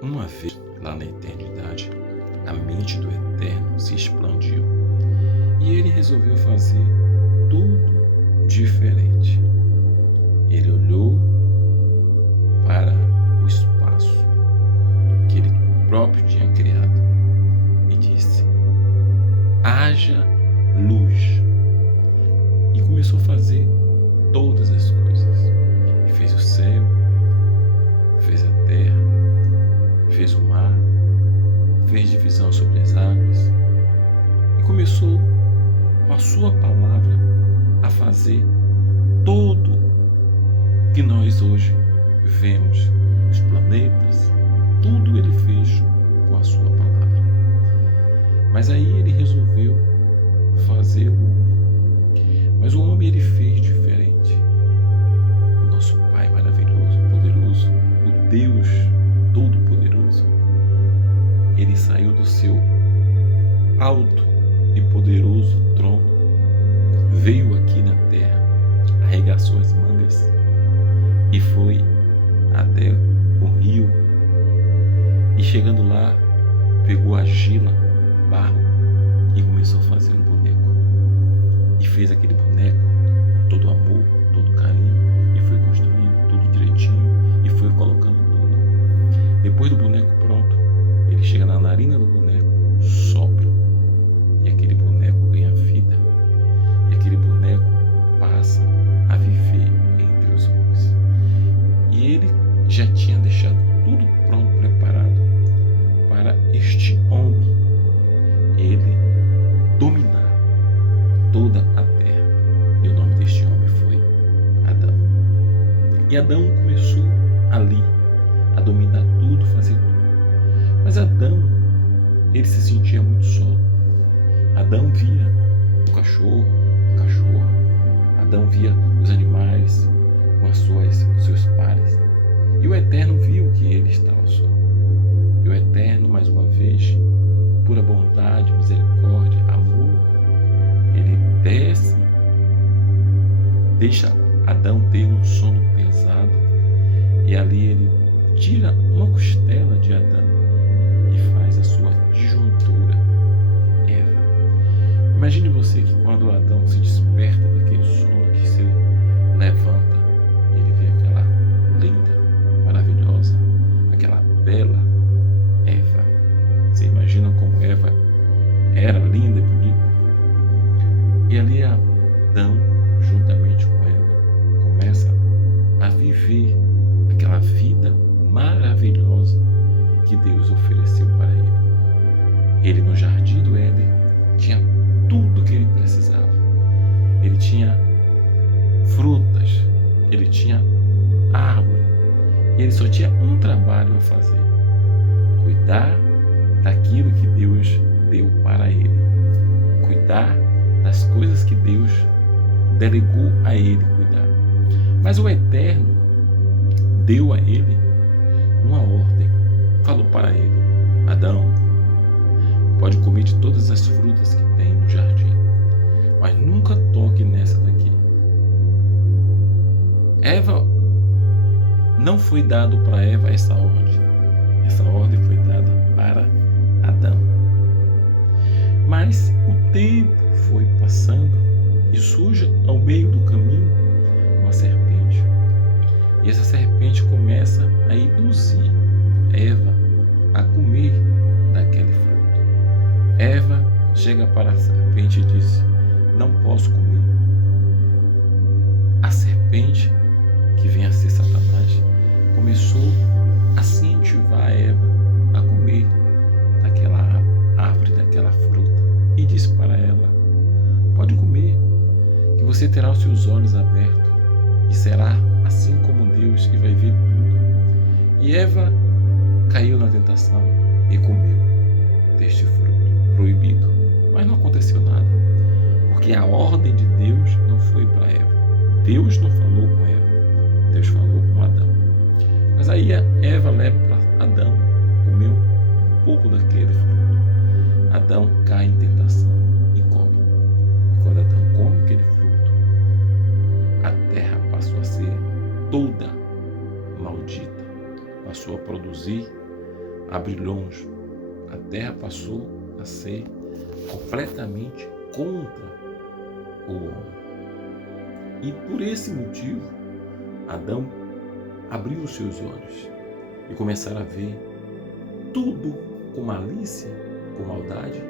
Uma vez, lá na eternidade, a mente do Eterno se expandiu e ele resolveu fazer tudo diferente. Ele olhou para o espaço que ele próprio tinha criado e disse: haja luz. E começou a fazer todas as coisas. E fez o céu, fez a terra, fez o mar, fez divisão sobre as águas e começou com a sua palavra a fazer tudo que nós hoje vemos, os planetas, tudo ele fez com a sua palavra. Mas aí ele resolveu fazer o homem. Mas o homem ele fez diferente. O nosso Pai maravilhoso, poderoso, o Deus Todo-Poderoso, ele saiu do seu alto e poderoso trono, veio aqui na terra, arregaçou as mangas e foi até o rio. E chegando lá, pegou a argila, barro, e começou a fazer um boneco. E fez aquele boneco com todo amor, todo carinho, e foi construindo tudo direitinho e foi colocando tudo. Depois do boneco pronto, ele chega na narina do boneco, sopra, e aquele boneco ganha vida, e aquele boneco passa a viver entre os homens. E ele já tinha deixado tudo pronto, preparado para este homem, ele dominar toda a terra. E o nome deste homem foi Adão. E Adão começou ali a dominar tudo, fazer tudo. Mas Adão, ele se sentia muito só. Adão via o cachorro, a cachorra. Adão via os animais com os seus pares. E o Eterno viu que ele estava só. E o Eterno, mais uma vez, por pura bondade, misericórdia, amor, ele desce, deixa Adão ter um sono pesado, e ali ele tira uma costela de Adão e faz a sua disjuntura, Eva. Imagine você que quando Adão se desperta daquele sono, que se levanta, ele vê aquela linda, maravilhosa, aquela bela Eva. Você imagina como Eva era linda e bonita? E ali Adão, juntamente com Eva, começa a viver aquela vida maravilhosa que Deus ofereceu para ele. Ele, no jardim do Éden, tinha tudo que ele precisava. Ele tinha frutas, ele tinha árvore, e ele só tinha um trabalho a fazer: cuidar daquilo que Deus deu para ele, cuidar das coisas que Deus delegou a ele cuidar. Mas o Eterno deu a ele uma ordem, falou para ele: Adão, pode comer de todas as frutas que tem no jardim, mas nunca toque nessa daqui. Eva, não foi dado para Eva essa ordem foi dada para Adão. Mas o tempo foi passando e surge ao meio do caminho uma serpente. E essa serpente começa a induzir Eva a comer daquele fruto. Eva chega para a serpente e diz: não posso comer. A serpente, que vem a ser Satanás, começou a incentivar Eva a comer daquela árvore, daquela fruta, e disse para ela: pode comer, que você terá os seus olhos abertos e será assim como Deus, e vai ver tudo. E Eva caiu na tentação e comeu deste fruto proibido. Mas não aconteceu nada, porque a ordem de Deus não foi para Eva. Deus não falou com Eva, Deus falou com Adão. Mas aí Eva leva para Adão, comeu um pouco daquele fruto. Adão cai em tentação e come. E quando Adão come aquele fruto, a terra passou a ser toda maldita, passou a produzir abriu-longe. A terra passou a ser completamente contra o homem. E por esse motivo, Adão abriu os seus olhos e começaram a ver tudo com malícia, com maldade.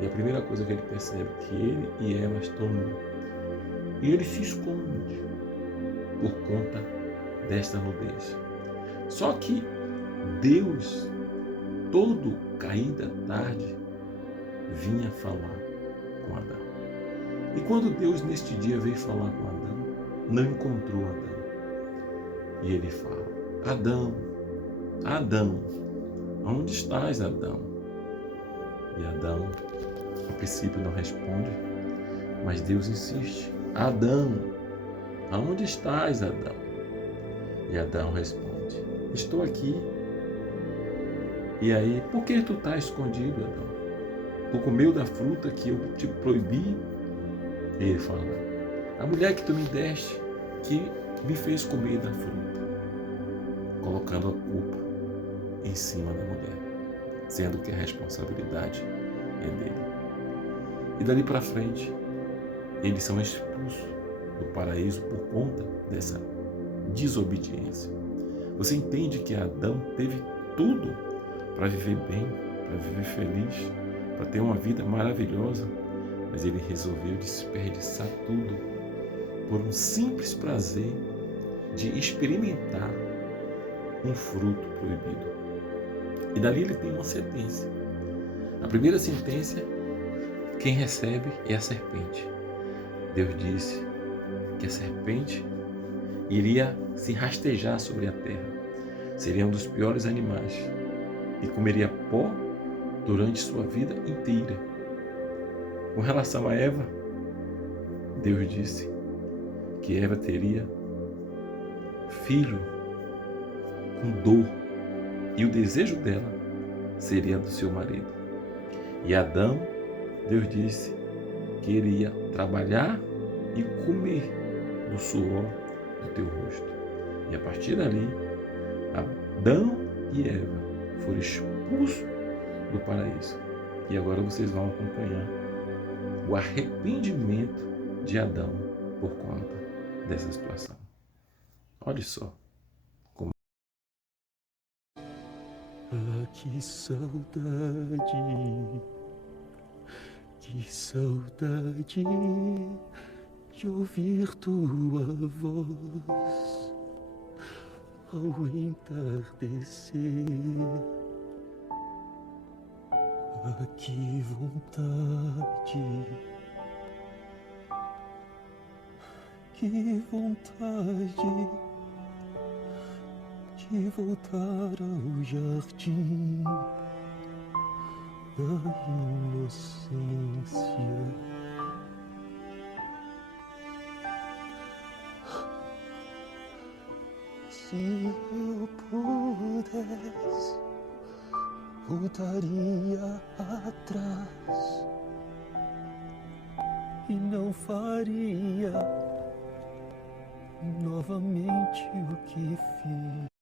E a primeira coisa que ele percebe é que ele e Eva estão nus. E ele se esconde por conta desta nudez. Só que Deus, todo cair da tarde, vinha falar com Adão. E quando Deus neste dia veio falar com Adão, não encontrou Adão. E ele fala: Adão, Adão, onde estás, Adão? E Adão, a princípio, não responde, mas Deus insiste: Adão, aonde estás, Adão? E Adão responde: estou aqui. E aí, por que tu estás escondido, Adão? Tu comeu da fruta que eu te proibi? E ele fala: a mulher que tu me deste, que me fez comer da fruta, colocando a culpa em cima da mulher, sendo que a responsabilidade é dele. E dali para frente, eles são expulsos do paraíso por conta dessa desobediência. Você entende que Adão teve tudo para viver bem, para viver feliz, para ter uma vida maravilhosa, mas ele resolveu desperdiçar tudo por um simples prazer de experimentar um fruto proibido. E dali ele tem uma sentença. A primeira sentença, quem recebe é a serpente. Deus disse que a serpente iria se rastejar sobre a terra, seria um dos piores animais e comeria pó durante sua vida inteira. Com relação a Eva, Deus disse que Eva teria filho com dor e o desejo dela seria do seu marido. E Adão, Deus disse que ele ia trabalhar e comer do suor do teu rosto. E a partir dali, Adão e Eva foram expulsos do paraíso. E agora vocês vão acompanhar o arrependimento de Adão por conta dessa situação. Olha só. Ah, que saudade de ouvir tua voz ao entardecer. Ah, que vontade de voltar ao jardim da inocência. Se eu pudesse, voltaria atrás e não faria novamente o que fiz.